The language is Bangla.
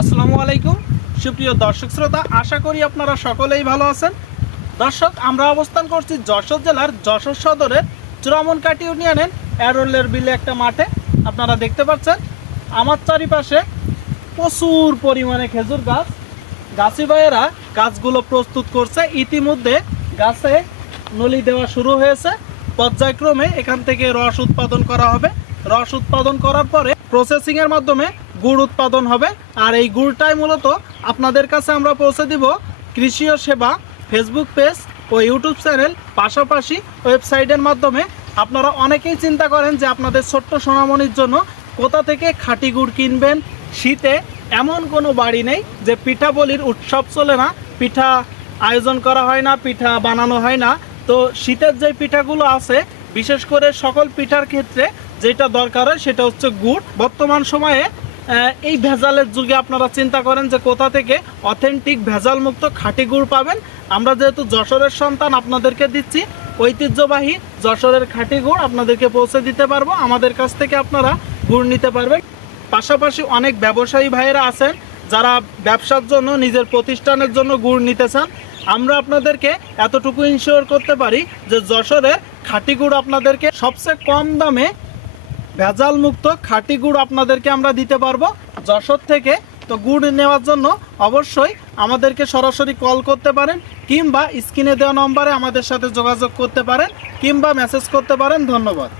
আসসালামু আলাইকুম। সুপ্রিয় দর্শক শ্রোতা, আশা করি আপনারা সকলেই ভালো আছেন। দর্শক, আমরা অবস্থান করছি যশোর জেলার যশোর সদরের চূড়ামনকাটি ইউনিয়নের অ্যারোলের বিলে একটা মাঠে। আপনারা দেখতে পাচ্ছেন, আমার চারিপাশে প্রচুর পরিমাণে খেজুর গাছ। গাছি ভাইয়েরা গাছগুলো প্রস্তুত করছে। ইতিমধ্যে গাছে নলি দেওয়া শুরু হয়েছে। পর্যায়ক্রমে এখান থেকে রস উৎপাদন করা হবে। রস উৎপাদন করার পরে প্রসেসিং এর মাধ্যমে গুড় উৎপাদন হবে। আর এই গুড়টাই মূলত আপনাদের কাছে আমরা পৌঁছে দিব কৃষি ও সেবা ফেসবুক পেজ ও ইউটিউব চ্যানেল পাশাপাশি ওয়েবসাইটের মাধ্যমে। আপনারা অনেকেই চিন্তা করেন যে আপনাদের ছোট্ট সোনামণির জন্য কোথা থেকে খাঁটি গুড় কিনবেন? শীতে এমন কোনো বাড়ি নেই যে পিঠা বলির উৎসব চলে না। পিঠা আয়োজন করা হয় না, পিঠা বানানো হয় না। তো শীতের যে পিঠাগুলো আছে, বিশেষ করে সকল পিঠার ক্ষেত্রে যেটা দরকার হয় সেটা হচ্ছে গুড়। বর্তমান সময়ে এই ভেজালের যুগে আপনারা চিন্তা করেন যে কোথা থেকে অথেন্টিক ভেজাল মুক্ত খাঁটি গুড় পাবেন। আমরা যেহেতু যশোরের সন্তান, আপনাদেরকে দিচ্ছি, ঐতিহ্যবাহী যশোরের খাঁটি গুড় আপনাদেরকে পৌঁছে দিতে পারব। আমাদের কাছ থেকে আপনারা গুড় নিতে পারবেন। পাশাপাশি অনেক ব্যবসায়ী ভাইয়েরা আছেন, যারা ব্যবসার জন্য, নিজের প্রতিষ্ঠানের জন্য গুড় নিতে চান। আমরা আপনাদেরকে এতটুকু ইনশিওর করতে পারি যে যশোরের খাঁটি গুড় আপনাদেরকে সবচেয়ে কম দামে ভেজাল মুক্ত খাঁটি গুড় আপনাদেরকে আমরা দিতে পারব যশোর থেকে। তো গুড় নেওয়ার জন্য অবশ্যই আমাদেরকে সরাসরি কল করতে পারেন কিংবা স্ক্রিনে দেওয়া নম্বরে আমাদের সাথে যোগাযোগ করতে পারেন কিংবা মেসেজ করতে পারেন। ধন্যবাদ।